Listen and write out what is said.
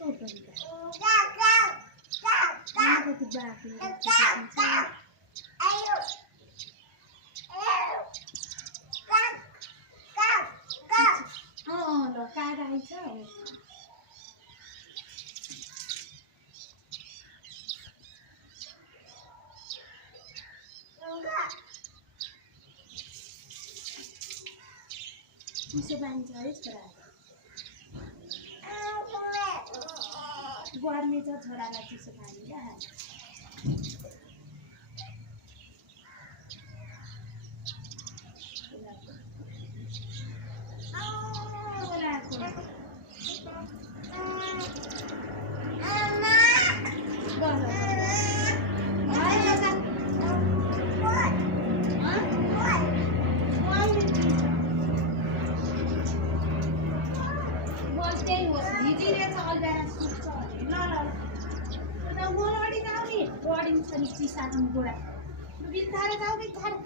कस्तो तरिका कति बाक्लो ल काग आइछ चिसो पानी छ है छोरा गर्मी छ छोरालाई चिसो पानी चिसा बुढा बिस्तारै जाऊ बिस्तारै